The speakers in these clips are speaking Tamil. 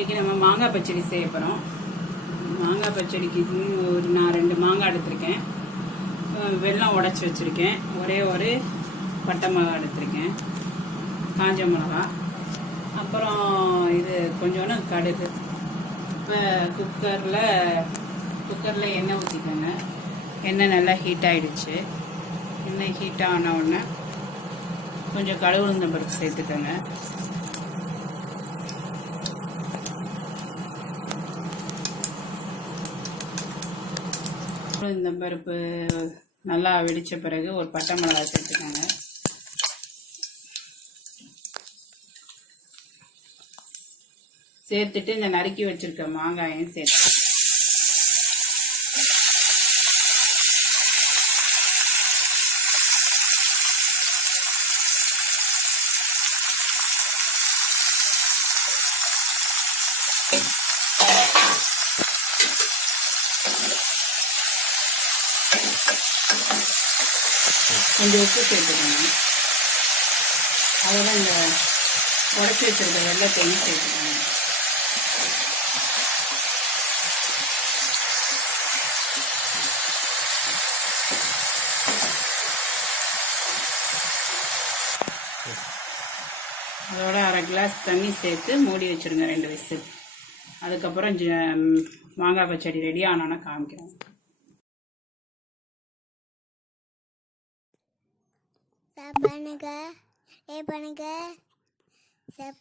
இன்றைக்கி நம்ம மாங்காய் பச்சடி செய்ய போகிறோம். மாங்காய் பச்சடிக்கு நான் 2 மாங்காய் எடுத்திருக்கேன். வெல்லம் உடச்சி வச்சுருக்கேன். ஒரே ஒரு பட்டை மிளகா எடுத்திருக்கேன், காஞ்ச மிளகா. அப்புறம் இது கொஞ்சோன்னு கடுகு. இப்போ குக்கரில் எண்ணெய் ஊற்றிக்கோங்க. எண்ணெய் நல்லா ஹீட் ஆகிடுச்சு. எண்ணெய் ஹீட் ஆன உடனே கொஞ்சம் கடுகு உளுந்தம் பருப்பு சேர்த்துக்கோங்க. இந்த பருப்பு நல்லா வெடித்த பிறகு ஒரு பட்டை மிளகாய் சேர்த்துக்கோங்க. சேர்த்துட்டு இந்த நறுக்கி வச்சிருக்க மாங்காயும் சேர்த்துக்கோங்க. கொஞ்சம் உப்பு சேர்த்துக்கணும். அதோட இந்த உடச்சி வச்சிருக்க வெள்ளத்தையும் சேர்த்துக்கணும். அதோட 1/2 கிளாஸ் தண்ணி சேர்த்து மூடி வச்சுருங்க 2 விசில். அதுக்கப்புறம் மாங்காய் பச்சடி ரெடி ஆனோன்னா காமிக்கிறேன். பண்ணுங்க, பண்ணுங்க,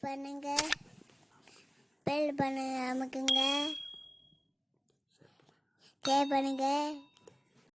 பண்ணுங்க, பெல் பண்ணுங்க, அமுக்குங்க, பண்ணுங்க.